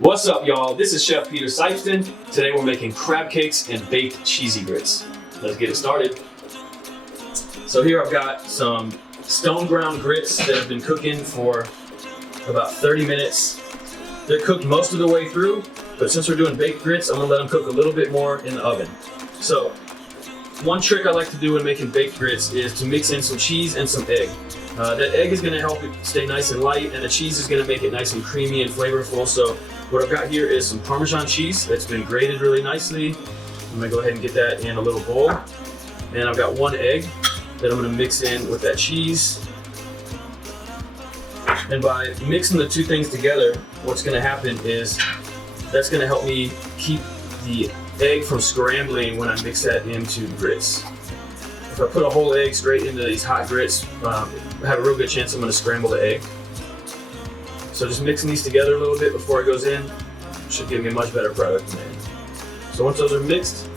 What's up, y'all? This is Chef Sypesteyn. Today we're making crab cakes and baked cheesy grits. Let's get it started. So here I've got some stone ground grits that have been cooking for about 30 minutes. They're cooked most of the way through, but since we're doing baked grits, I'm gonna let them cook a little bit more in the oven. So one trick I like to do when making baked grits is to mix in some cheese and some egg. That egg is gonna help it stay nice and light, and the cheese is gonna make it nice and creamy and flavorful. So what I've got here is some Parmesan cheese that's been grated really nicely. I'm gonna go ahead and get that in a little bowl. And I've got one egg that I'm gonna mix in with that cheese. And by mixing the two things together, what's gonna happen is that's gonna help me keep the egg from scrambling when I mix that into the grits. If I put a whole egg straight into these hot grits, I have a real good chance I'm gonna scramble the egg. So just mixing these together a little bit before it goes in should give me a much better product in the end. So once those are mixed,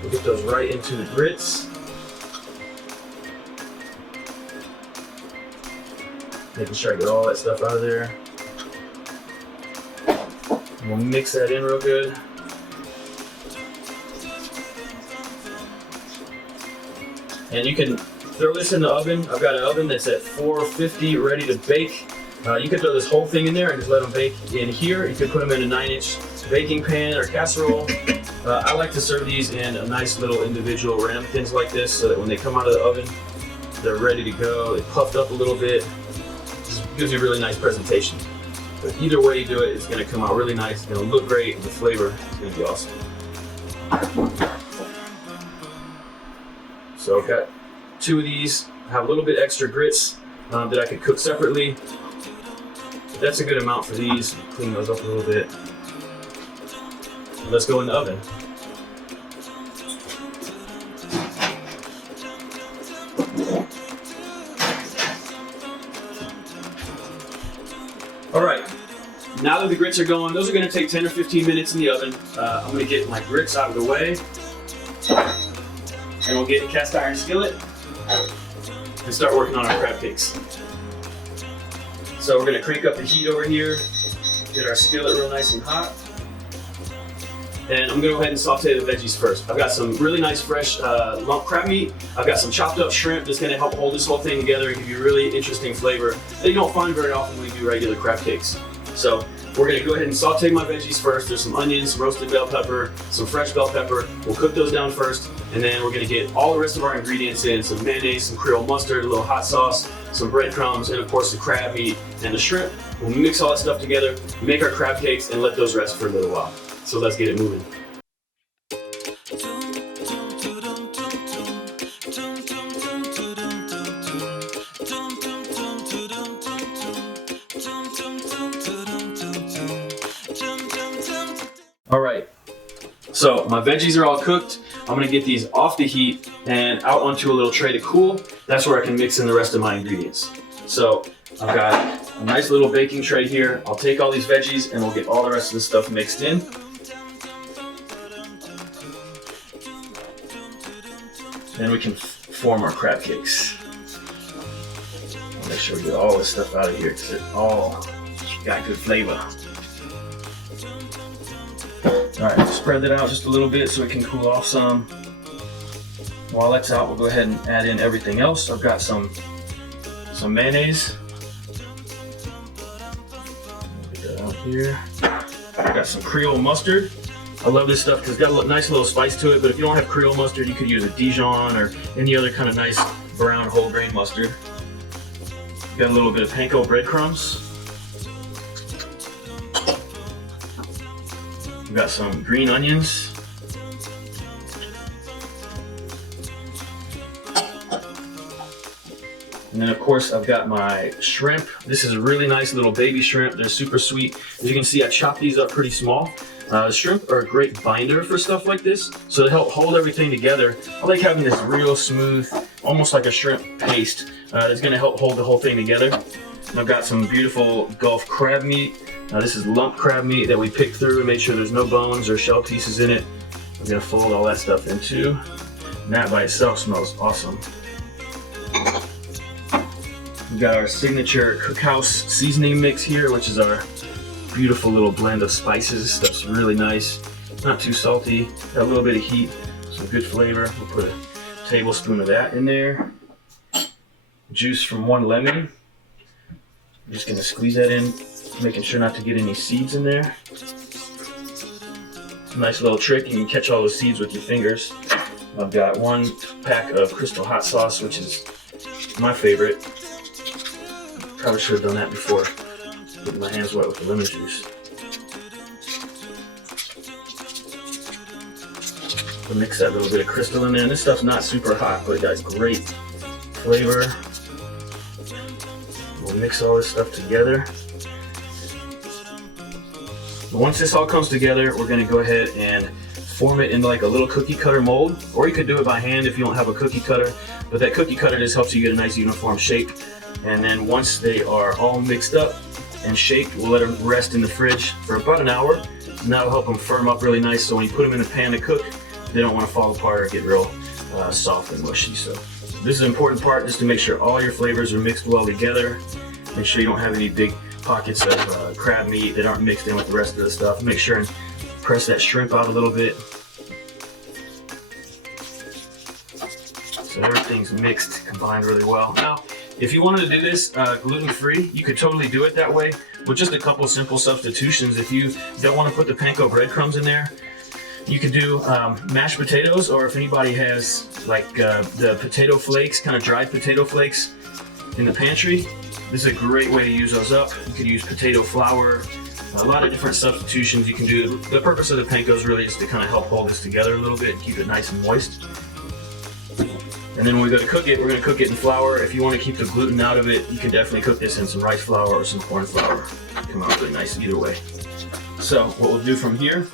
we'll get those right into the grits. Making sure I get all that stuff out of there. And we'll mix that in real good. And you can throw this in the oven. I've got an oven that's at 450 ready to bake. You could throw this whole thing in there and just let them bake in here. You could put them in a 9-inch baking pan or casserole. I like to serve these in a nice little individual ramekins like this so that when they come out of the oven, they're ready to go. They puffed up a little bit. Just gives you a really nice presentation. But either way you do it, it's gonna come out really nice. It's gonna look great, and the flavor is gonna be awesome. So I've got 2 of these. I have a little bit extra grits that I could cook separately. That's a good amount for these. Clean those up a little bit. Let's go in the oven. All right, now that the grits are going, those are gonna take 10 or 15 minutes in the oven. I'm gonna get my grits out of the way. And we'll get a cast iron skillet and start working on our crab cakes. So we're gonna crank up the heat over here, get our skillet real nice and hot. And I'm gonna go ahead and saute the veggies first. I've got some really nice fresh lump crab meat. I've got some chopped up shrimp that's gonna help hold this whole thing together and give you a really interesting flavor that you don't find very often when you do regular crab cakes. So we're gonna go ahead and saute my veggies first. There's some onions, some roasted bell pepper, some fresh bell pepper. We'll cook those down first, and then we're gonna get all the rest of our ingredients in. Some mayonnaise, some Creole mustard, a little hot sauce, some breadcrumbs, and of course the crab meat and the shrimp. We'll mix all that stuff together, make our crab cakes, and let those rest for a little while. So let's get it moving. All right, so my veggies are all cooked. I'm gonna get these off the heat and out onto a little tray to cool. That's where I can mix in the rest of my ingredients. So I've got a nice little baking tray here. I'll take all these veggies and we'll get all the rest of the stuff mixed in. Then we can form our crab cakes. I'll make sure we get all this stuff out of here because it all got good flavor. All right, spread that out just a little bit so it can cool off some. While that's out, we'll go ahead and add in everything else. I've got some mayonnaise. Get that out here. I've got some Creole mustard. I love this stuff because it's got a nice little spice to it, but if you don't have Creole mustard, you could use a Dijon or any other kind of nice brown whole grain mustard. Got a little bit of panko breadcrumbs. We've got some green onions. And then of course I've got my shrimp. This is a really nice little baby shrimp. They're super sweet. As you can see, I chopped these up pretty small. Shrimp are a great binder for stuff like this. So to help hold everything together, I like having this real smooth, almost like a shrimp paste that's gonna help hold the whole thing together. And I've got some beautiful Gulf crab meat. This is lump crab meat that we picked through and made sure there's no bones or shell pieces in it. I'm gonna fold all that stuff into. And that by itself smells awesome. We've got our signature Cookhouse seasoning mix here, which is our beautiful little blend of spices. Stuff's really nice. Not too salty. Got a little bit of heat. Some good flavor. We'll put a tablespoon of that in there. Juice from 1 lemon. I'm just gonna squeeze that in, making sure not to get any seeds in there. Nice little trick, you can catch all the seeds with your fingers. I've got 1 pack of Crystal hot sauce, which is my favorite. Probably should have done that before getting my hands wet with the lemon juice. We'll mix that little bit of Crystal in there. And this stuff's not super hot, but it got great flavor. We'll mix all this stuff together. Once this all comes together, we're going to go ahead and form it in like a little cookie cutter mold, or you could do it by hand if you don't have a cookie cutter, but that cookie cutter just helps you get a nice uniform shape. And then once they are all mixed up and shaped, we'll let them rest in the fridge for about an hour, and that'll help them firm up really nice, so when you put them in the pan to cook, they don't want to fall apart or get real soft and mushy. So this is an important part, just to make sure all your flavors are mixed well together. Make sure you don't have any big pockets of crab meat that aren't mixed in with the rest of the stuff. Make sure and press that shrimp out a little bit so everything's mixed, combined really well. Now, if you wanted to do this gluten-free, you could totally do it that way with just a couple of simple substitutions. If you don't want to put the panko breadcrumbs in there, you could do mashed potatoes, or if anybody has like the potato flakes, kind of dried potato flakes in the pantry, this is a great way to use those up. You could use potato flour, a lot of different substitutions you can do. The purpose of the panko is really just to kind of help hold this together a little bit and keep it nice and moist. And then when we go to cook it, we're going to cook it in flour. If you want to keep the gluten out of it, you can definitely cook this in some rice flour or some corn flour. It'll come out really nice either way. So what we'll do from here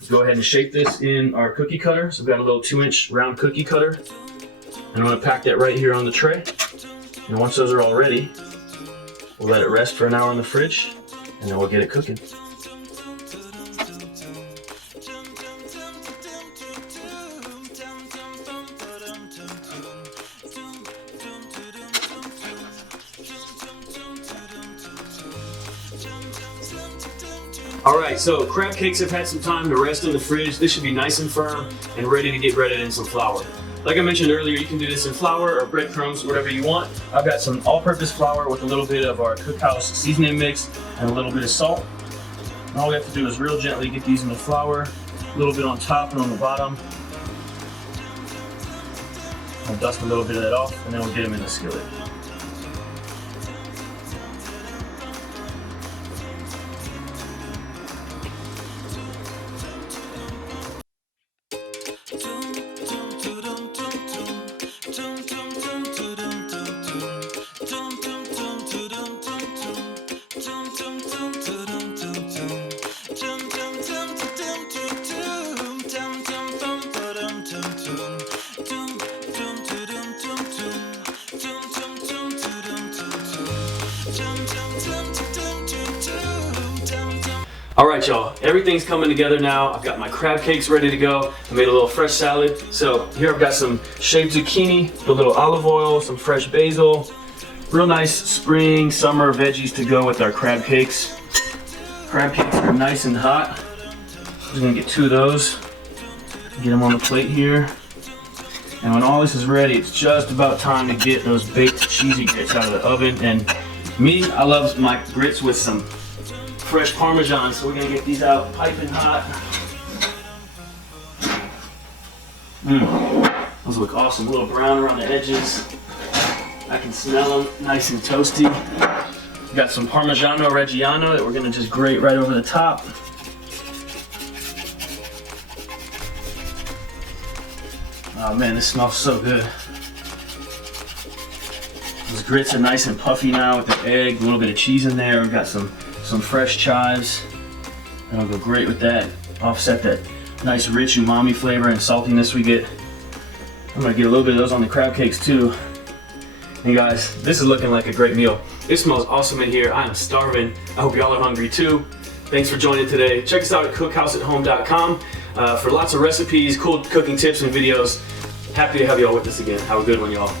is go ahead and shape this in our cookie cutter. So we've got a little 2-inch round cookie cutter. And I'm going to pack that right here on the tray. And once those are all ready, we'll let it rest for an hour in the fridge, and then we'll get it cooking. Alright, so crab cakes have had some time to rest in the fridge. This should be nice and firm and ready to get breaded in some flour. Like I mentioned earlier, you can do this in flour or breadcrumbs, whatever you want. I've got some all-purpose flour with a little bit of our Cookhouse seasoning mix and a little bit of salt. And all we have to do is real gently get these in the flour, a little bit on top and on the bottom. I'll dust a little bit of that off, and then we'll get them in the skillet. Alright y'all, everything's coming together now. I've got my crab cakes ready to go. I made a little fresh salad. So here I've got some shaved zucchini, a little olive oil, some fresh basil. Real nice spring, summer veggies to go with our crab cakes. Crab cakes are nice and hot. I'm just gonna get 2 of those. Get them on the plate here. And when all this is ready, it's just about time to get those baked cheesy grits out of the oven. And me, I love my grits with some fresh Parmesan, so we're gonna get these out piping hot. Those look awesome, a little brown around the edges. I can smell them, nice and toasty. Got some Parmigiano Reggiano that we're gonna just grate right over the top. Oh man, this smells so good. Those grits are nice and puffy now with the egg, a little bit of cheese in there. We've got some fresh chives. That'll go great with that. Offset that nice rich umami flavor and saltiness we get. I'm gonna get a little bit of those on the crab cakes too. And guys, this is looking like a great meal. It smells awesome in here. I am starving. I hope y'all are hungry too. Thanks for joining today. Check us out at cookhouseathome.com for lots of recipes, cool cooking tips and videos. Happy to have y'all with us again. Have a good one, y'all.